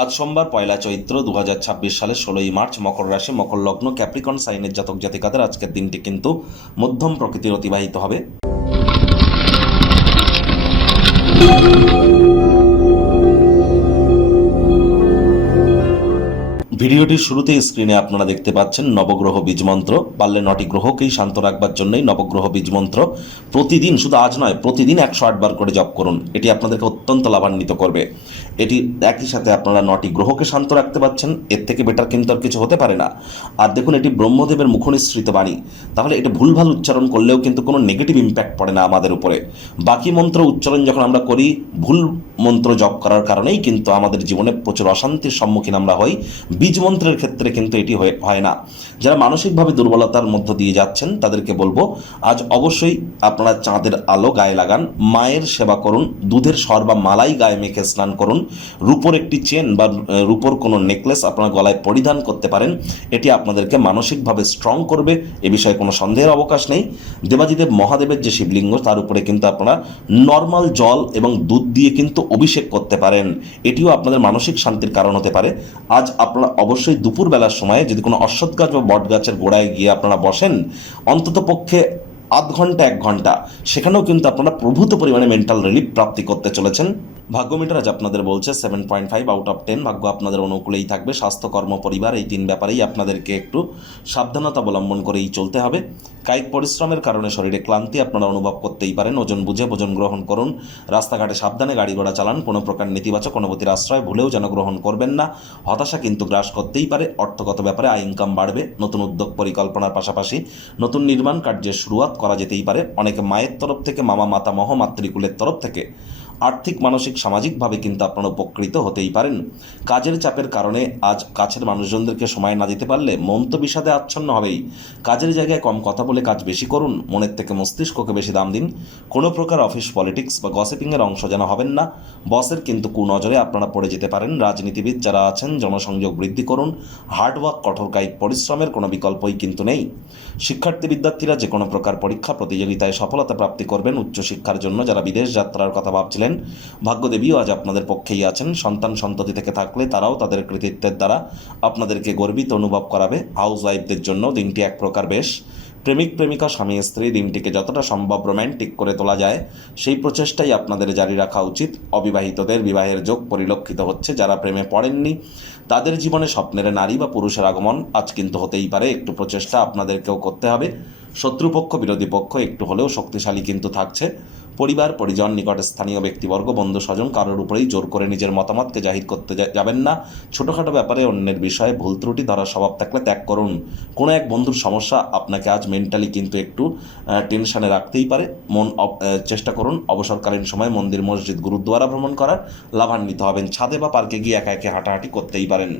আজ সোমবার পয়লা চৈত্র 2026 সালের 16ই মার্চ, মকর রাশি, মকর লগ্ন, ক্যাপ্রিকন সাইনের জাতক জাতিকাদের আজকের দিনটি কিন্তু মধ্যম প্রকৃতির অতিবাহিত হবে। ভিডিওটির শুরুতেই স্ক্রিনে আপনারা দেখতে পাচ্ছেন নবগ্রহ বীজ মন্ত্র। পারলে 9টি গ্রহকেই শান্ত রাখবার জন্যই নবগ্রহ বীজ মন্ত্র প্রতিদিন, শুধু আজ নয়, প্রতিদিন 108 বার করে জপ করুন। এটি আপনাদেরকে অত্যন্ত লাভান্বিত করবে। এটি একই সাথে আপনারা 9টি গ্রহকে শান্ত রাখতে পারছেন, এর থেকে বেটার কিন্তু আর কিছু হতে পারে না। আর দেখুন, এটি ব্রহ্মদেবের মুখনিসৃত বাণী, তাহলে এটা ভুলভাল উচ্চারণ করলেও কিন্তু কোনো নেগেটিভ ইম্প্যাক্ট পড়ে না আমাদের উপরে। বাকি মন্ত্র উচ্চারণ যখন আমরা করি, ভুল মন্ত্র জপ করার কারণেই কিন্তু আমাদের জীবনে প্রচুর অশান্তির সম্মুখীন আমরা হই। বীজ মন্ত্রের ক্ষেত্রে কিন্তু এটি হয় না। যারা মানসিকভাবে দুর্বলতার মধ্য দিয়ে যাচ্ছেন তাদেরকে বলবো, আজ অবশ্যই আপনারা চাঁদের আলো গায়ে লাগান, মায়ের সেবা করুন, দুধের সর বা মালাই গায়ে মেখে স্নান করুন, রূপোর একটি চেন বা রূপোর কোনো নেকলেস আপনারা গলায় পরিধান করতে পারেন। এটি আপনাদেরকে মানসিকভাবে স্ট্রং করবে, এ বিষয়ে কোনো সন্দেহের অবকাশ নেই। দেবাদিদেব মহাদেবের যে শিবলিঙ্গ, তার উপরে কিন্তু আপনারা নর্মাল জল এবং দুধ দিয়ে কিন্তু অভিষেক করতে পারেন। এটিও আপনাদের মানসিক শান্তির কারণ হতে পারে। আজ আপনারা অবশ্যই দুপুরবেলার সময়ে যদি কোনো অশ্বত্থ গাছ বা বট গাছের গোড়ায় গিয়ে আপনারা বসেন, অন্তত পক্ষে আধ ঘন্টা 1 ঘন্টা, সেখানেও কিন্তু আপনারা প্রভূত পরিমাণে মেন্টাল রিলিফ প্রাপ্তি করতে চলেছেন। ভাগ্য মিটার আজ আপনাদের বলছে 7.5 আউট অফ 10। ভাগ্য আপনাদের অনুকূলেই থাকবে। স্বাস্থ্য, কর্ম, পরিবার, এই 3 ব্যাপারেই আপনাদেরকে একটু সাবধানতা অবলম্বন করেই চলতে হবে। কায়িক পরিশ্রমের কারণে শরীরে ক্লান্তি আপনারা অনুভব করতেই পারেন। ওজন বুঝে ভোজন গ্রহণ করুন। রাস্তাঘাটে সাবধানে গাড়ি ঘোড়া চালান। কোনো প্রকার নেতিবাচক অনুভূতির আশ্রয় ভুলেও যেন গ্রহণ করবেন না। হতাশা কিন্তু গ্রাস করতেই পারে। অর্থগত ব্যাপারে আয় ইনকাম বাড়বে। নতুন উদ্যোগ পরিকল্পনার পাশাপাশি নতুন নির্মাণ কার্যের শুরুয়াত করা যেতেই পারে। অনেকে মায়ের তরফ থেকে, মামা মাতামহ মাতৃকুলের তরফ থেকে আর্থিক, মানসিক, সামাজিকভাবে কিন্তু আপনারা উপকৃত হতেই পারেন। কাজের চাপের কারণে আজ কাছের মানুষজনদেরকে সময় না দিতে পারলে মন তো বিষাদে আচ্ছন্ন হবেই। কাজের জায়গায় কম কথা বলে কাজ বেশি করুন। মনের থেকে মস্তিষ্ককে বেশি দাম দিন। কোনো প্রকার অফিস পলিটিক্স বা গসিপিংয়ের অংশ যেন হবেন না। বসের কিন্তু কুনজরে আপনারা পড়ে যেতে পারেন। রাজনীতিবিদ যারা আছেন, জনসংযোগ বৃদ্ধি করুন। হার্ডওয়ার্ক, কঠোর কায়িক পরিশ্রমের কোনো বিকল্পই কিন্তু নেই। শিক্ষার্থী বিদ্যার্থীরা যে কোনো প্রকার পরীক্ষা প্রতিযোগিতায় সফলতা প্রাপ্তি করবেন। উচ্চশিক্ষার জন্য যারা বিদেশ যাত্রার কথা ভাবছিলেন, ভাগ্যদেবীও আজ আপনাদের পক্ষেই আছেন। সন্তান সন্ততি থেকে থাকলে তারাও তাদের কৃতিত্বের দ্বারা আপনাদেরকে গর্বিত অনুভব করাবে। হাউস ওয়াইফদের জন্য দিনটি এক প্রকার বেশ। প্রেমিক প্রেমিকা, স্বামী স্ত্রী দিনটিকে যতটা সম্ভব রোম্যান্টিক করে তোলা যায় সেই প্রচেষ্টাই আপনাদের জারি রাখা উচিত। অবিবাহিতদের বিবাহের যোগ পরিলক্ষিত হচ্ছে। যারা প্রেমে পড়েননি তাদের জীবনে স্বপ্নের নারী বা পুরুষের আগমন আজ কিন্তু হতেই পারে। একটু প্রচেষ্টা আপনাদেরকেও করতে হবে। শত্রুপক্ষ, বিরোধী পক্ষ একটু হলেও শক্তিশালী কিন্তু থাকছে। পরিবার, পরিজন, নিকট স্থানীয় ব্যক্তিবর্গ, বন্ধু স্বজন কারোর উপরেই জোর করে নিজের মতামতকে জাহির করতে যাবেন না। ছোটোখাটো ব্যাপারে অন্যের বিষয়ে ভুল ত্রুটি ধরার স্বভাব থাকলে ত্যাগ করুন। কোনো এক বন্ধুর সমস্যা আপনাকে আজ মেন্টালি কিন্তু একটু টেনশনে রাখতেই পারে। চেষ্টা করুন অবসরকালীন সময় মন্দির, মসজিদ, গুরুদ্বারা ভ্রমণ করার। লাভান্বিত হবেন। ছাদে বা পার্কে গিয়ে একা একা হাঁটাহাঁটি করতেই পারেন।